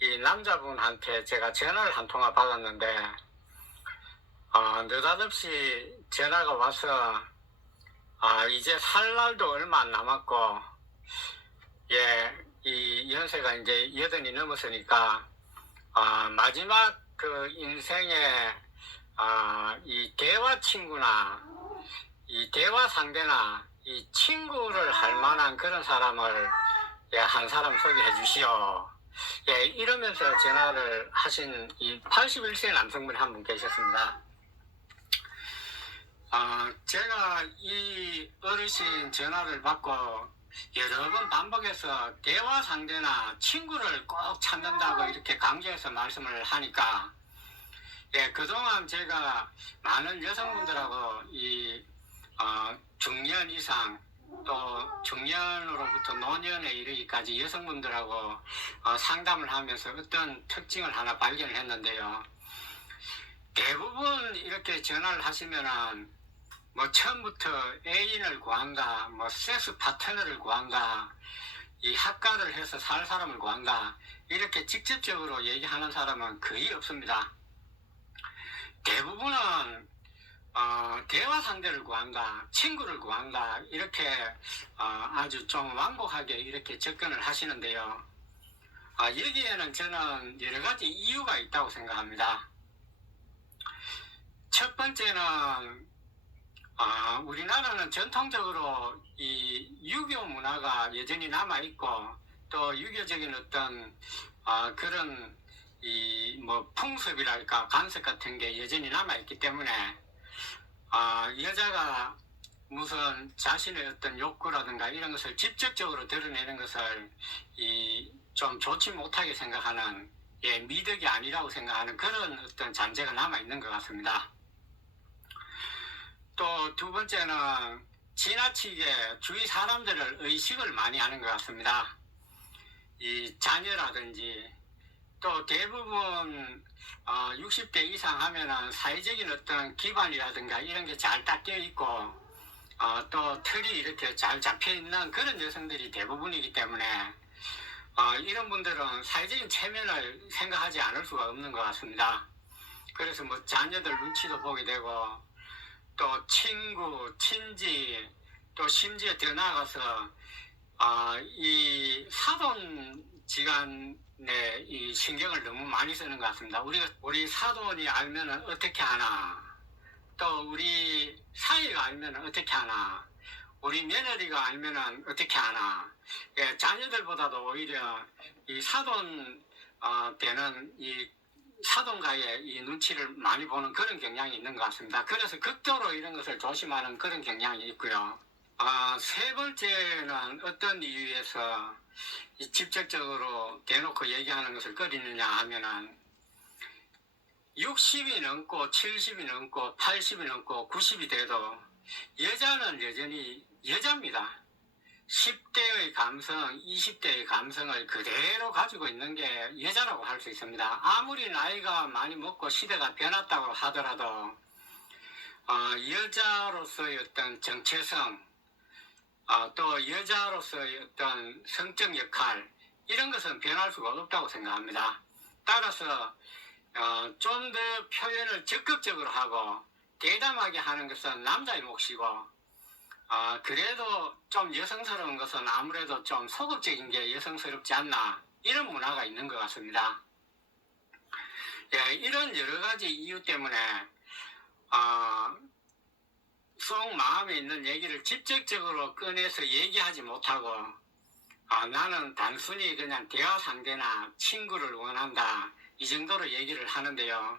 이 남자분한테 제가 전화를 한 통화 받았는데, 느닷없이 전화가 와서, 이제 살 날도 얼마 안 남았고, 예, 이 연세가 이제 80이 넘었으니까, 마지막 그 인생에, 이 대화 친구나, 이 대화 상대나, 이 친구를 할 만한 그런 사람을, 예, 한 사람 소개해 주시오. 예, 이러면서 전화를 하신 이 81세 남성분이 한 분 계셨습니다. 제가 이 어르신 전화를 받고 여러 번 반복해서 대화 상대나 친구를 꼭 찾는다고 이렇게 강조해서 말씀을 하니까, 예, 그동안 제가 많은 여성분들하고 중년 이상 또 중년으로부터 노년에 이르기까지 여성분들하고 상담을 하면서 어떤 특징을 하나 발견을 했는데요. 대부분 이렇게 전화를 하시면은 뭐 처음부터 애인을 구한다, 뭐 섹스 파트너를 구한다, 이 학가를 해서 살 사람을 구한다, 이렇게 직접적으로 얘기하는 사람은 거의 없습니다. 대부분은 대화 상대를 구한다, 친구를 구한다, 이렇게 아주 좀 완곡하게 이렇게 접근을 하시는데요. 여기에는 저는 여러 가지 이유가 있다고 생각합니다. 첫 번째는 우리나라는 전통적으로 이 유교 문화가 여전히 남아있고, 또 유교적인 어떤 그런 이 뭐 풍습이랄까 관습 같은 게 여전히 남아있기 때문에 여자가 무슨 자신의 어떤 욕구라든가 이런 것을 직접적으로 드러내는 것을 좀 좋지 못하게 생각하는, 예, 미덕이 아니라고 생각하는 그런 어떤 잔재가 남아있는 것 같습니다. 또 두 번째는 지나치게 주위 사람들을 의식을 많이 하는 것 같습니다. 이 자녀라든지, 또 대부분 60대 이상 하면은 사회적인 어떤 기반이라든가 이런 게 잘 닦여 있고, 또 틀이 이렇게 잘 잡혀 있는 그런 여성들이 대부분이기 때문에 이런 분들은 사회적인 체면을 생각하지 않을 수가 없는 것 같습니다. 그래서 뭐 자녀들 눈치도 보게 되고, 또 친구, 친지, 또 심지어 더 나아가서 이 사돈지간에 이 신경을 너무 많이 쓰는 것 같습니다. 우리 사돈이 알면은 어떻게 하나, 또 우리 사위가 알면은 어떻게 하나, 우리 며느리가 알면은 어떻게 하나. 예, 자녀들보다도 오히려 이 사돈 되는 이 사돈과의 이 눈치를 많이 보는 그런 경향이 있는 것 같습니다. 그래서 극도로 이런 것을 조심하는 그런 경향이 있고요. 세 번째는 어떤 이유에서 직접적으로 대놓고 얘기하는 것을 꺼리느냐 하면은 60이 넘고 70이 넘고 80이 넘고 90이 돼도 여자는 여전히 여자입니다. 10대의 감성, 20대의 감성을 그대로 가지고 있는 게 여자라고 할 수 있습니다. 아무리 나이가 많이 먹고 시대가 변했다고 하더라도 여자로서의 어떤 정체성, 또 여자로서의 어떤 성적 역할, 이런 것은 변할 수가 없다고 생각합니다. 따라서 좀 더 표현을 적극적으로 하고 대담하게 하는 것은 남자의 몫이고, 그래도 좀 여성스러운 것은 아무래도 좀 소극적인 게 여성스럽지 않나, 이런 문화가 있는 것 같습니다. 예, 이런 여러 가지 이유 때문에 속 마음에 있는 얘기를 직접적으로 꺼내서 얘기하지 못하고 나는 단순히 그냥 대화 상대나 친구를 원한다, 이 정도로 얘기를 하는데요.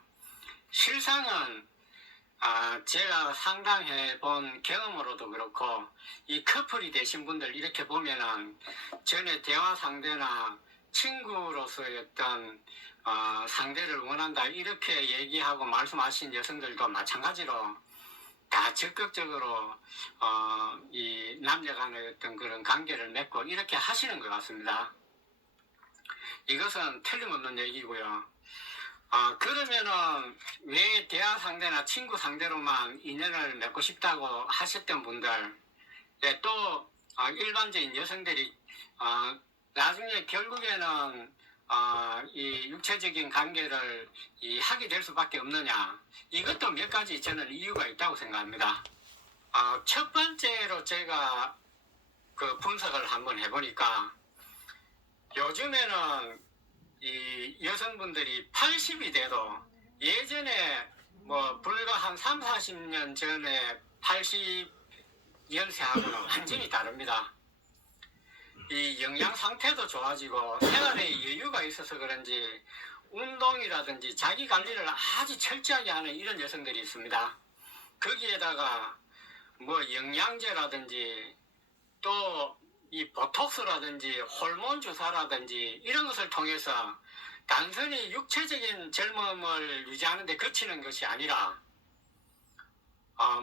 실상은 제가 상담해 본 경험으로도 그렇고, 이 커플이 되신 분들 이렇게 보면은 전에 대화 상대나 친구로서의 어떤 상대를 원한다 이렇게 얘기하고 말씀하신 여성들도 마찬가지로 다 적극적으로 이 남녀 간의 어떤 그런 관계를 맺고 이렇게 하시는 것 같습니다. 이것은 틀림없는 얘기고요. 그러면은 왜 대화 상대나 친구 상대로만 인연을 맺고 싶다고 하셨던 분들, 네, 또 일반적인 여성들이 나중에 결국에는 이 육체적인 관계를 하게 될 수밖에 없느냐? 이것도 몇 가지 저는 이유가 있다고 생각합니다. 첫 번째로 제가 그 분석을 한번 해보니까 요즘에는 이 여성분들이 80이 돼도 예전에 뭐 불과 한 3, 40년 전에 80연세하고는 완전히 다릅니다. 이 영양 상태도 좋아지고 생활에 여유가 있어서 그런지 운동이라든지 자기 관리를 아주 철저하게 하는 이런 여성들이 있습니다. 거기에다가 뭐 영양제라든지 또 이 보톡스라든지 호르몬 주사라든지 이런 것을 통해서 단순히 육체적인 젊음을 유지하는 데 그치는 것이 아니라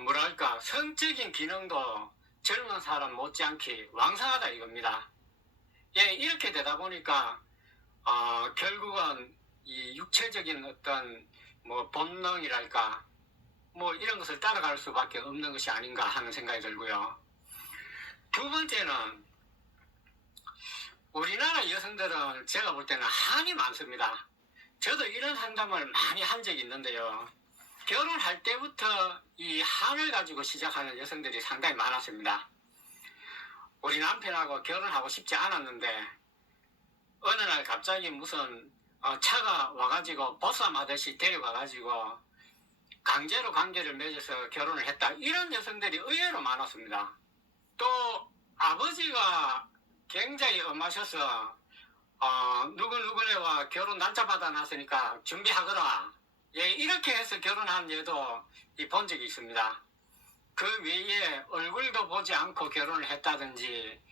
뭐랄까 성적인 기능도 젊은 사람 못지않게 왕성하다 이겁니다. 예, 이렇게 되다 보니까 결국은 이 육체적인 어떤 뭐 본능이랄까 뭐 이런 것을 따라갈 수밖에 없는 것이 아닌가 하는 생각이 들고요. 두 번째는 우리나라 여성들은 제가 볼 때는 한이 많습니다. 저도 이런 상담을 많이 한 적이 있는데요. 결혼할 때부터 이 한을 가지고 시작하는 여성들이 상당히 많았습니다. 우리 남편하고 결혼하고 싶지 않았는데 어느 날 갑자기 무슨 차가 와가지고 보쌈하듯이 데려가가지고 강제로 관계를 맺어서 결혼을 했다. 이런 여성들이 의외로 많았습니다. 또 아버지가 굉장히 엄하셔서 누구누구네와 결혼 날짜 받아놨으니까 준비하거라. 예, 이렇게 해서 결혼한 예도 본 적이 있습니다. 그 외에 얼굴도 보지 않고 결혼을 했다든지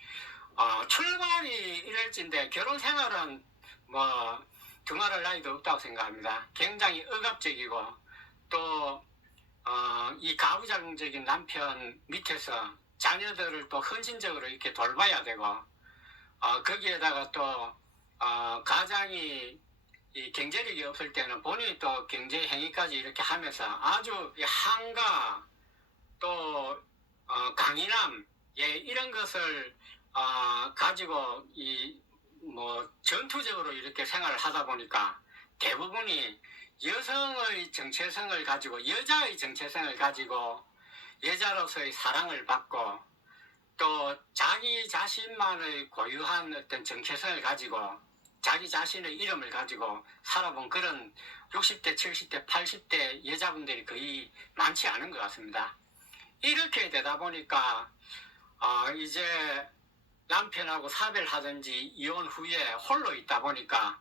출발이 이럴진데 결혼 생활은 뭐 두말할 나위도 없다고 생각합니다. 굉장히 억압적이고 또 이 가부장적인 남편 밑에서 자녀들을 또 헌신적으로 이렇게 돌봐야 되고 거기에다가 또 가장이 이 경제력이 없을 때는 본인이 또 경제 행위까지 이렇게 하면서 아주 한가 또 강인함 예, 이런 것을 가지고 이 뭐 전투적으로 이렇게 생활을 하다 보니까 대부분이 여성의 정체성을 가지고 여자의 정체성을 가지고 여자로서의 사랑을 받고 또 자기 자신만의 고유한 어떤 정체성을 가지고 자기 자신의 이름을 가지고 살아본 그런 60대, 70대, 80대 여자분들이 거의 많지 않은 것 같습니다. 이렇게 되다 보니까 이제 남편하고 사별하든지 이혼 후에 홀로 있다 보니까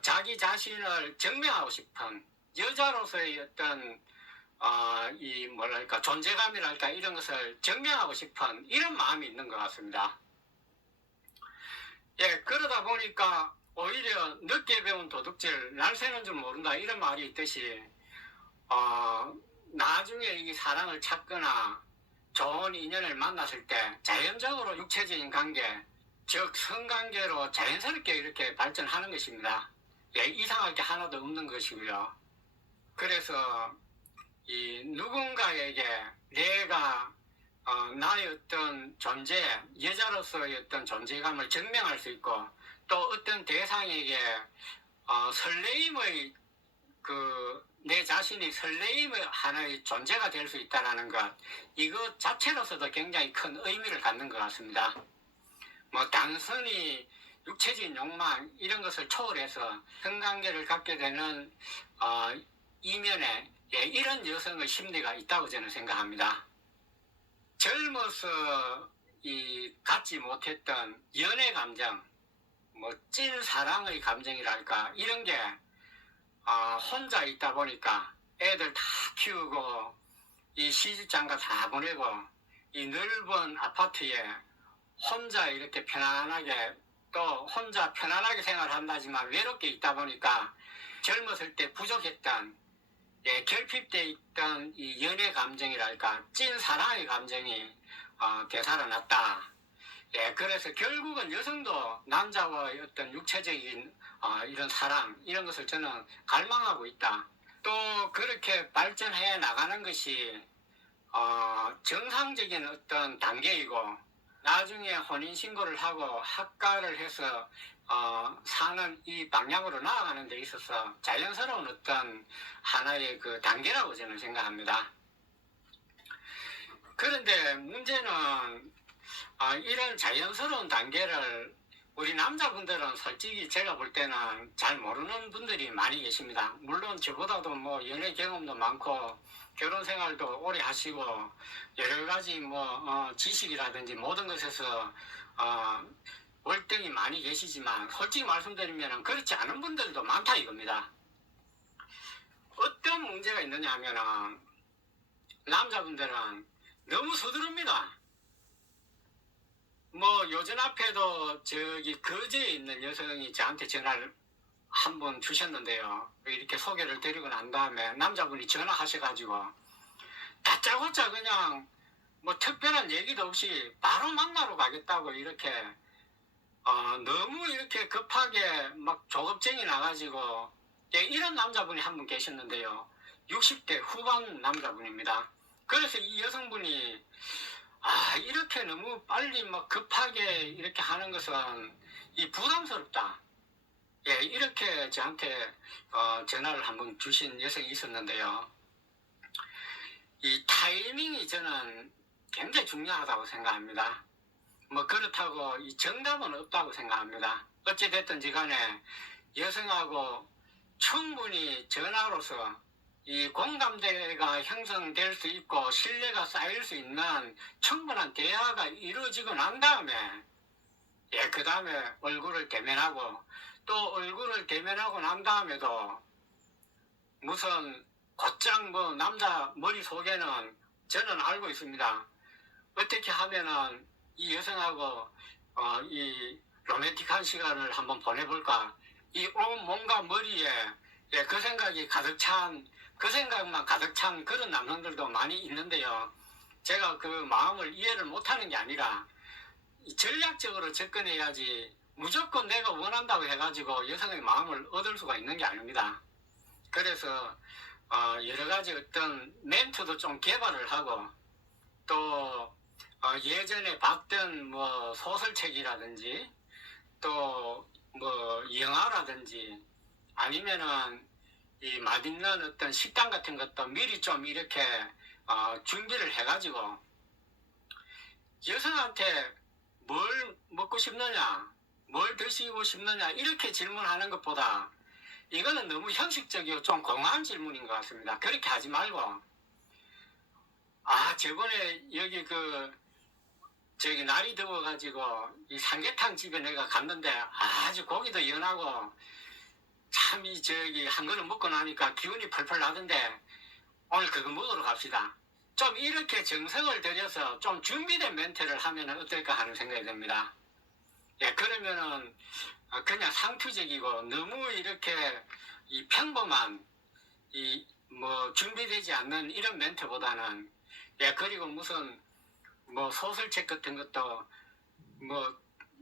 자기 자신을 증명하고 싶은 여자로서의 어떤 이 뭐랄까 존재감이랄까 이런 것을 증명하고 싶은 이런 마음이 있는 것 같습니다. 예, 그러다 보니까 오히려 늦게 배운 도둑질 날 새는 줄 모른다 이런 말이 있듯이 나중에 이 사랑을 찾거나 좋은 인연을 만났을 때 자연적으로 육체적인 관계 즉 성관계로 자연스럽게 이렇게 발전하는 것입니다. 예, 이상할 게 하나도 없는 것이고요. 그래서 이 누군가에게 내가 나의 어떤 존재, 여자로서의 어떤 존재감을 증명할 수 있고 또 어떤 대상에게 설레임의 내 자신이 설레임의 하나의 존재가 될 수 있다는 것 이것 자체로서도 굉장히 큰 의미를 갖는 것 같습니다. 뭐 단순히 육체적인 욕망 이런 것을 초월해서 성관계를 갖게 되는 이면에 예, 이런 여성의 심리가 있다고 저는 생각합니다. 젊어서 갖지 못했던 연애 감정, 뭐 찐 사랑의 감정이랄까 이런 게 혼자 있다 보니까 애들 다 키우고 이 시집장가 다 보내고 이 넓은 아파트에 혼자 이렇게 편안하게 또 혼자 편안하게 생활한다지만 외롭게 있다 보니까 젊었을 때 부족했던 예, 결핍돼 있던 이 연애 감정이랄까 찐 사랑의 감정이 되살아났다. 예, 그래서 결국은 여성도 남자와의 어떤 육체적인 이런 사랑 이런 것을 저는 갈망하고 있다. 또 그렇게 발전해 나가는 것이 정상적인 어떤 단계이고 나중에 혼인신고를 하고 합가를 해서 사는 이 방향으로 나아가는 데 있어서 자연스러운 어떤 하나의 그 단계라고 저는 생각합니다. 그런데 문제는 이런 자연스러운 단계를 우리 남자분들은 솔직히 제가 볼 때는 잘 모르는 분들이 많이 계십니다. 물론 저보다도 뭐 연애 경험도 많고 결혼 생활도 오래 하시고 여러 가지 뭐 지식이라든지 모든 것에서 월등히 많이 계시지만 솔직히 말씀드리면 그렇지 않은 분들도 많다 이겁니다. 어떤 문제가 있느냐 하면은 남자분들은 너무 서두릅니다. 뭐 요즘 앞에도 저기 거제에 있는 여성이 저한테 전화를 한 번 주셨는데요. 이렇게 소개를 드리고 난 다음에 남자분이 전화하셔가지고 다짜고짜 그냥 뭐 특별한 얘기도 없이 바로 만나러 가겠다고 이렇게 너무 이렇게 급하게 막 조급증이 나가지고 이런 남자분이 한 분 계셨는데요. 60대 후반 남자분입니다. 그래서 이 여성분이 이렇게 너무 빨리 막 급하게 이렇게 하는 것은 이 부담스럽다. 예, 이렇게 저한테 전화를 한번 주신 여성이 있었는데요. 이 타이밍이 저는 굉장히 중요하다고 생각합니다. 뭐 그렇다고 이 정답은 없다고 생각합니다. 어찌됐든지 간에 여성하고 충분히 전화로서 이 공감대가 형성될 수 있고 신뢰가 쌓일 수 있는 충분한 대화가 이루어지고 난 다음에 그 다음에 얼굴을 대면하고 또 얼굴을 대면하고 난 다음에도 무슨 곧장 뭐 남자 머릿속에는 저는 알고 있습니다. 어떻게 하면은 이 여성하고 이 로맨틱한 시간을 한번 보내볼까 이 온 몸과 머리에 그 생각이 가득 찬 그 생각만 가득 찬 그런 남성들도 많이 있는데요. 제가 그 마음을 이해를 못하는 게 아니라 전략적으로 접근해야지 무조건 내가 원한다고 해가지고 여성의 마음을 얻을 수가 있는 게 아닙니다. 그래서 여러 가지 어떤 멘트도 좀 개발을 하고 또 예전에 봤던 뭐 소설책이라든지 또 뭐 영화라든지 아니면은 이 맛있는 어떤 식당 같은 것도 미리 좀 이렇게 준비를 해가지고 여성한테 뭘 먹고 싶느냐 뭘 드시고 싶느냐 이렇게 질문하는 것보다 이거는 너무 형식적이고 좀 공허한 질문인 것 같습니다. 그렇게 하지 말고 저번에 여기 저기 날이 더워가지고 이 삼계탕 집에 내가 갔는데 아주 고기도 연하고 참 이 저기 한 그릇 먹고 나니까 기운이 펄펄 나던데 오늘 그거 먹으러 갑시다. 좀 이렇게 정성을 들여서 좀 준비된 멘트를 하면 어떨까 하는 생각이 듭니다. 그러면은 그냥 상투적이고 너무 이렇게 이 평범한 이 뭐 준비되지 않는 이런 멘트보다는 그리고 무슨 뭐 소설책 같은 것도 뭐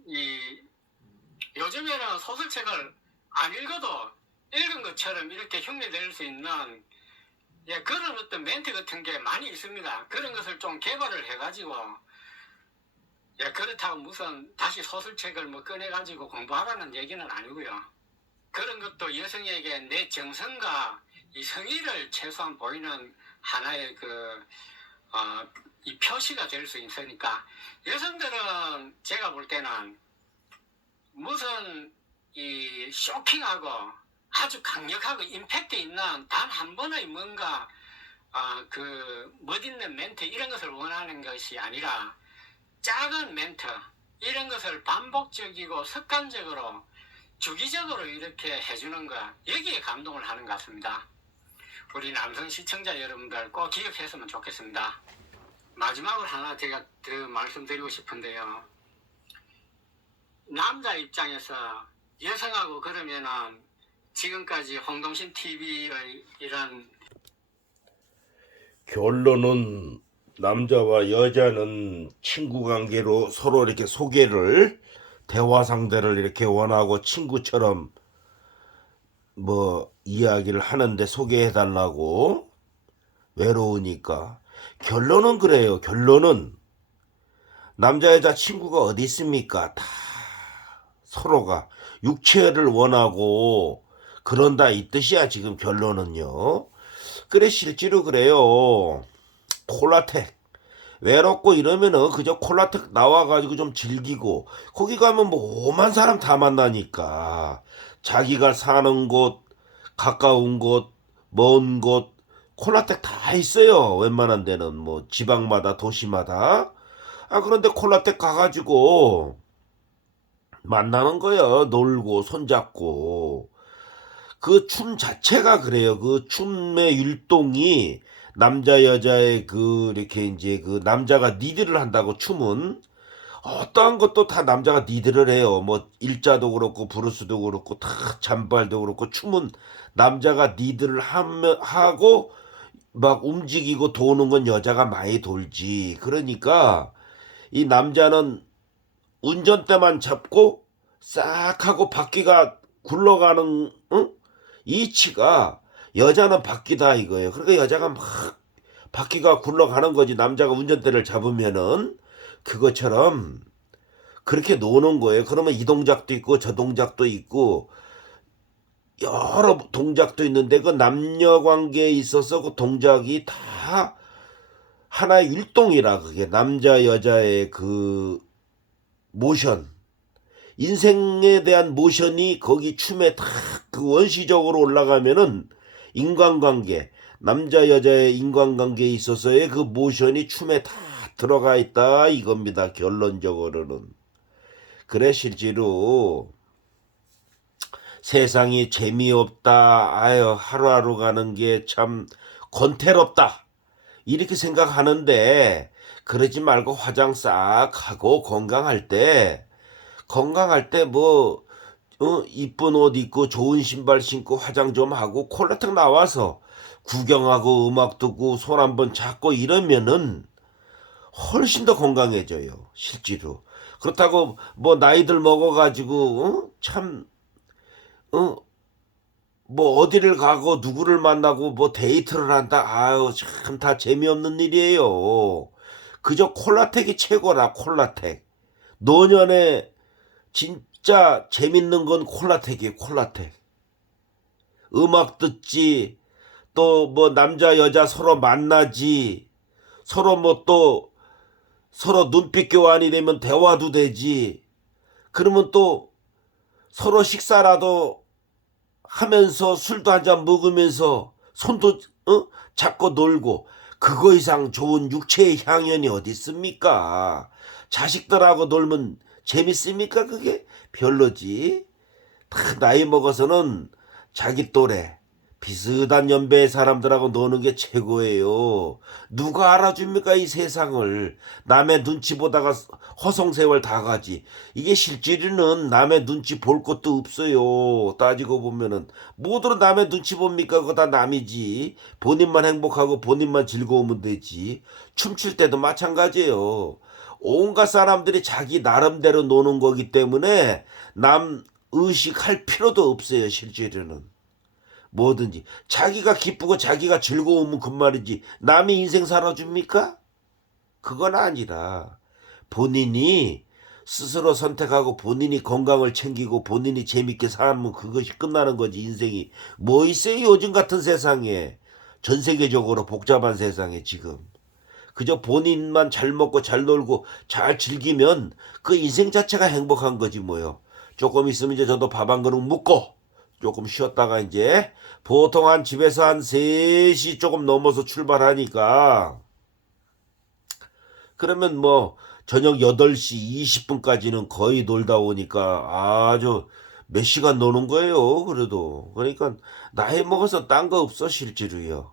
이 요즘에는 소설책을 안 읽어도 읽은 것처럼 이렇게 흉내낼 수 있는 그런 어떤 멘트 같은 게 많이 있습니다. 그런 것을 좀 개발을 해가지고 그렇다고 무슨 다시 소설책을 뭐 꺼내가지고 공부하라는 얘기는 아니고요. 그런 것도 여성에게 내 정성과 이 성의를 최소한 보이는 하나의 이 표시가 될 수 있으니까 여성들은 제가 볼 때는 무슨 이 쇼킹하고 아주 강력하고 임팩트 있는 단 한 번의 뭔가 멋있는 멘트 이런 것을 원하는 것이 아니라 작은 멘트 이런 것을 반복적이고 습관적으로 주기적으로 이렇게 해주는 것 여기에 감동을 하는 것 같습니다. 우리 남성 시청자 여러분들 꼭 기억했으면 좋겠습니다. 마지막으로 하나 제가 더 말씀드리고 싶은데요. 남자 입장에서 여성하고 그러면은 지금까지 홍동신 TV의 이런 결론은 남자와 여자는 친구 관계로 서로 이렇게 소개를 대화 상대를 이렇게 원하고 친구처럼 뭐 이야기를 하는데 소개해 달라고 외로우니까 결론은 그래요. 결론은 남자 여자 친구가 어디 있습니까? 다 서로가 육체를 원하고 그런다 이 뜻이야 지금 결론은요. 그래 실제로 그래요. 콜라텍 외롭고 이러면은 그저 콜라텍 나와가지고 좀 즐기고 거기 가면 뭐 오만 사람 다 만나니까 자기가 사는 곳 가까운 곳 먼 곳 콜라텍 다 있어요. 웬만한 데는 뭐 지방마다 도시마다. 아 그런데 콜라텍 가가지고 만나는 거예요. 놀고 손잡고 그 춤 자체가 그래요. 그 춤의 율동이 남자 여자의 그 이렇게 이제 그 남자가 리드를 한다고 춤은 어떠한 것도 다 남자가 리드를 해요. 뭐 일자도 그렇고 브루스도 그렇고 다 잔발도 그렇고 춤은 남자가 리드를 하고 막 움직이고 도는 건 여자가 많이 돌지. 그러니까 이 남자는 운전대만 잡고 싹 하고 바퀴가 굴러가는 응? 이치가 여자는 바퀴다 이거예요. 그러니까 여자가 막 바퀴가 굴러가는 거지. 남자가 운전대를 잡으면은 그것처럼 그렇게 노는 거예요. 그러면 이 동작도 있고 저 동작도 있고 여러 동작도 있는데 그 남녀 관계에 있어서 그 동작이 다 하나의 율동이라 그게 남자 여자의 그 모션 인생에 대한 모션이 거기 춤에 다 그 원시적으로 올라가면은 인간관계 남자 여자의 인간관계에 있어서의 그 모션이 춤에 다 들어가 있다 이겁니다. 결론적으로는. 그래 실제로 세상이 재미없다 아유 하루하루 가는 게 참 권태롭다 이렇게 생각하는데 그러지 말고 화장 싹 하고 건강할 때 뭐 이쁜 옷 입고 좋은 신발 신고 화장 좀 하고 콜라텍 나와서 구경하고 음악 듣고 손 한번 잡고 이러면은 훨씬 더 건강해져요 실제로. 그렇다고 뭐 나이들 먹어가지고 참 뭐 어디를 가고 누구를 만나고 뭐 데이트를 한다 아유 참 다 재미없는 일이에요. 그저 콜라텍이 최고라 콜라텍. 노년에 진짜 재밌는 건 콜라텍이에요 콜라텍. 음악 듣지 또 뭐 남자 여자 서로 만나지 서로 뭐 또 서로 눈빛 교환이 되면 대화도 되지. 그러면 또 서로 식사라도 하면서 술도 한잔 먹으면서 손도 잡고 놀고 그거 이상 좋은 육체의 향연이 어디 있습니까? 자식들하고 놀면 재밌습니까? 그게 별로지. 다 나이 먹어서는 자기 또래 비슷한 연배의 사람들하고 노는 게 최고예요. 누가 알아줍니까 이 세상을. 남의 눈치 보다가 허송세월 다 가지. 이게 실제로는 남의 눈치 볼 것도 없어요. 따지고 보면은 뭐들은 남의 눈치 봅니까? 그거 다 남이지. 본인만 행복하고 본인만 즐거우면 되지. 춤출 때도 마찬가지예요. 온갖 사람들이 자기 나름대로 노는 거기 때문에 남 의식할 필요도 없어요 실제로는. 뭐든지 자기가 기쁘고 자기가 즐거우면 그 말이지 남의 인생 살아줍니까? 그건 아니라 본인이 스스로 선택하고 본인이 건강을 챙기고 본인이 재밌게 살면 그것이 끝나는 거지 인생이. 뭐 있어요 요즘 같은 세상에. 전 세계적으로 복잡한 세상에 지금 그저 본인만 잘 먹고 잘 놀고 잘 즐기면 그 인생 자체가 행복한 거지 뭐요. 조금 있으면 이제 저도 밥 한 그릇 묵고 조금 쉬었다가 이제 보통 한 집에서 한 3시 조금 넘어서 출발하니까 그러면 뭐 저녁 8시 20분까지는 거의 놀다 오니까 아주 몇 시간 노는 거예요. 그래도 그러니까 나이 먹어서 딴 거 없어 실제로요.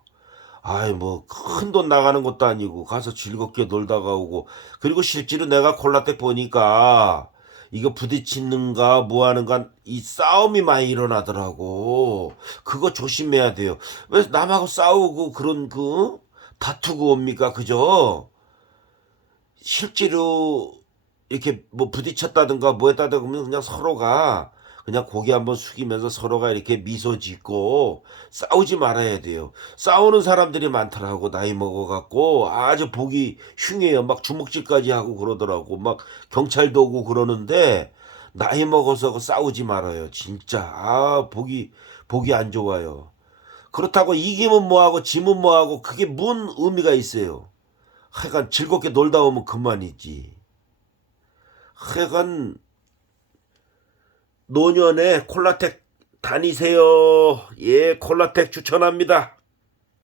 아이 뭐 큰 돈 나가는 것도 아니고 가서 즐겁게 놀다가 오고. 그리고 실제로 내가 콜라텍 보니까 이거 부딪히는가 뭐 하는가 이 싸움이 많이 일어나더라고. 그거 조심해야 돼요. 왜 남하고 싸우고 그런 그 다투고 옵니까 그죠? 실제로 이렇게 뭐 부딪혔다든가 뭐 했다든가 하면 그냥 서로가 그냥 고개 한번 숙이면서 서로가 이렇게 미소 짓고 싸우지 말아야 돼요. 싸우는 사람들이 많더라고 나이 먹어갖고 아주 보기 흉해요. 막 주먹질까지 하고 그러더라고. 막 경찰도 오고 그러는데 나이 먹어서 싸우지 말아요. 진짜. 보기 안 좋아요. 그렇다고 이기면 뭐하고 지면 뭐하고 그게 뭔 의미가 있어요. 하여간 즐겁게 놀다 오면 그만이지. 하여간 노년에 콜라텍 다니세요. 예, 콜라텍 추천합니다.